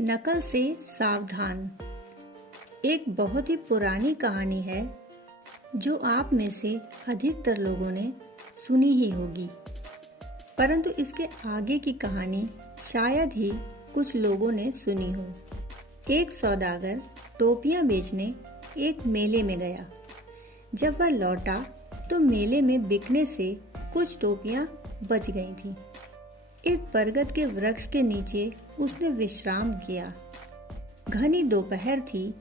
नकल से सावधान। एक बहुत ही पुरानी कहानी है जो आप में से अधिकतर लोगों ने सुनी ही होगी, परंतु इसके आगे की कहानी शायद ही कुछ लोगों ने सुनी हो। एक सौदागर टोपियां बेचने एक मेले में गया। जब वह लौटा तो मेले में बिकने से कुछ टोपियां बच गई थीं। एक बरगद के वृक्ष के नीचे उसने विश्राम किया। घनी दोपहर थी,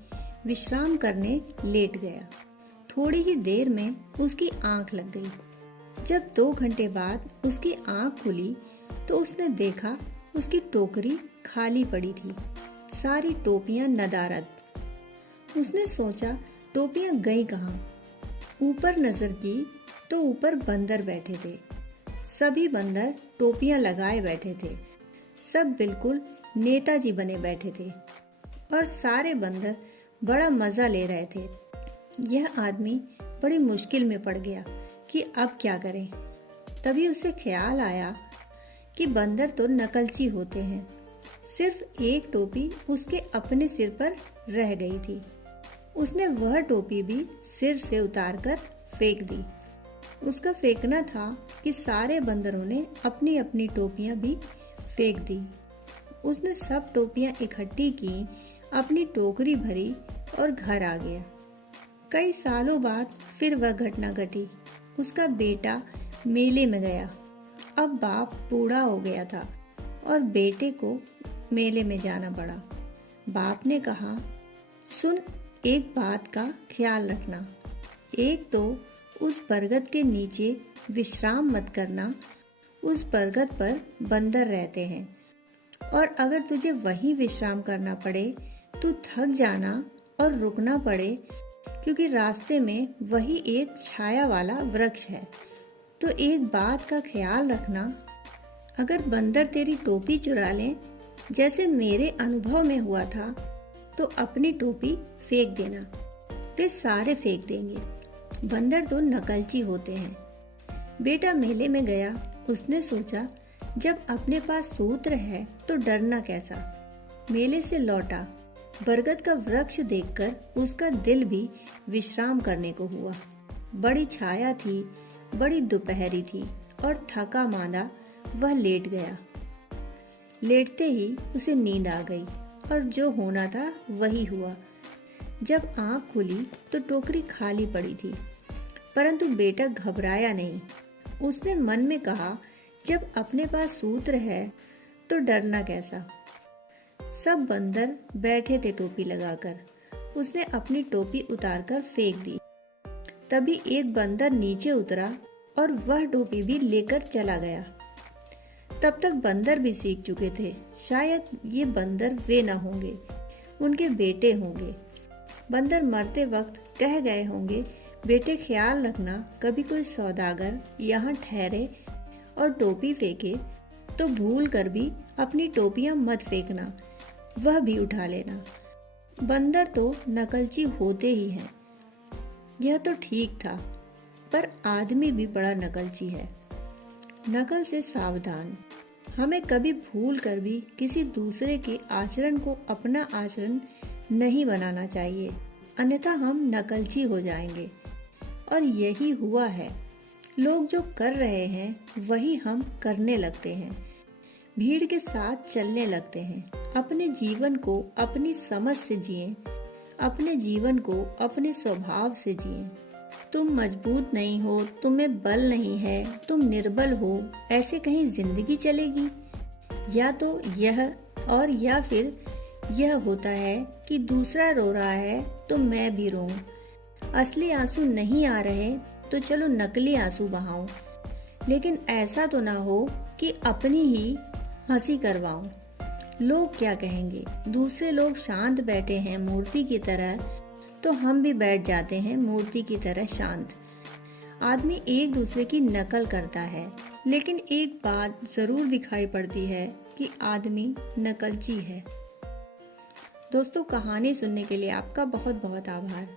विश्राम करने लेट गया। थोड़ी ही देर में उसकी आंख लग गई। जब 2 घंटे बाद उसकी आंख खुली तो उसने देखा उसकी टोकरी खाली पड़ी थी, सारी टोपियां नदारद। उसने सोचा टोपियां गई कहाँ। ऊपर नजर की तो ऊपर बंदर बैठे थे। सभी बंदर टोपियां लगाए बैठे थे। सब बिल्कुल नेताजी बने बैठे थे और सारे बंदर बड़ा मजा ले रहे थे। यह आदमी बड़ी मुश्किल में पड़ गया कि अब क्या करें। तभी उसे ख्याल आया कि बंदर तो नकलची होते हैं। सिर्फ एक टोपी उसके अपने सिर पर रह गई थी। उसने वह टोपी भी सिर से उतारकर फेंक दी। उसका फेंकना था कि सारे बंदरों ने अपनी अपनी टोपियां भी फेंक दी। उसने सब टोपियां इकट्ठी की, अपनी टोकरी भरी और घर आ गया। कई सालों बाद फिर वह घटना घटी। उसका बेटा मेले में गया। अब बाप बूढ़ा हो गया था और बेटे को मेले में जाना पड़ा। बाप ने कहा, सुन, एक बात का ख्याल रखना। एक तो उस बरगद के नीचे विश्राम मत करना। उस बरगद पर बंदर रहते हैं और अगर तुझे वहीं विश्राम करना पड़े तो थक जाना और रुकना पड़े, क्योंकि रास्ते में वही एक छाया वाला वृक्ष है। तो एक बात का ख्याल रखना, अगर बंदर तेरी टोपी चुरा लें, जैसे मेरे अनुभव में हुआ था, तो अपनी टोपी फेंक देना। वे सारे फेंक देंगे। बंदर तो नकलची होते हैं। बेटा मेले में गया। उसने सोचा जब अपने पास सूत्र है तो डरना कैसा। मेले से लौटा। बरगद का वृक्ष देखकर उसका दिल भी विश्राम करने को हुआ। बड़ी छाया थी, बड़ी दोपहरी थी और थका मांदा वह लेट गया। लेटते ही उसे नींद आ गई और जो होना था वही हुआ। जब आंख खुली तो टोकरी खाली पड़ी थी, परंतु बेटा घबराया नहीं। उसने मन में कहा, जब अपने पास सूत्र है तो डरना कैसा। सब बंदर बैठे थे टोपी लगाकर। उसने अपनी टोपी उतारकर फेंक दी। तभी एक बंदर नीचे उतरा और वह टोपी भी लेकर चला गया। तब तक बंदर भी सीख चुके थे। शायद ये बंदर वे न होंगे, उनके बेटे होंगे। बंदर मरते वक्त कह गए होंगे, बेटे ख्याल रखना, कभी कोई सौदागर यहाँ ठहरे और टोपी फेंके तो भूल कर भी अपनी टोपियां मत फेंकना, वह भी उठा लेना। बंदर तो नकलची होते ही हैं। यह तो ठीक था, पर आदमी भी बड़ा नकलची है। नकल से सावधान। हमें कभी भूल कर भी किसी दूसरे के आचरण को अपना आचरण नहीं बनाना चाहिए, अन्यथा हम नकलची हो जाएंगे। और यही हुआ है। लोग जो कर रहे हैं वही हम करने लगते हैं। भीड़ के साथ चलने लगते हैं। अपने जीवन को अपनी समझ से जिएं, अपने जीवन को अपने स्वभाव से जिएं। तुम मजबूत नहीं हो, तुम्हें बल नहीं है, तुम निर्बल हो, ऐसे कहीं जिंदगी चलेगी? या तो यह और या फिर यह होता है कि दूसरा रो रहा है तो मैं भी रोऊं। असली आंसू नहीं आ रहे तो चलो नकली आंसू बहाऊं। लेकिन ऐसा तो ना हो कि अपनी ही हंसी करवाऊं। लोग क्या कहेंगे? दूसरे लोग शांत बैठे हैं मूर्ति की तरह, तो हम भी बैठ जाते हैं मूर्ति की तरह शांत। आदमी एक दूसरे की नकल करता है, लेकिन एक बात जरूर दिखाई पड़ती है कि आदमी नकलची है। दोस्तों, कहानी सुनने के लिए आपका बहुत बहुत आभार।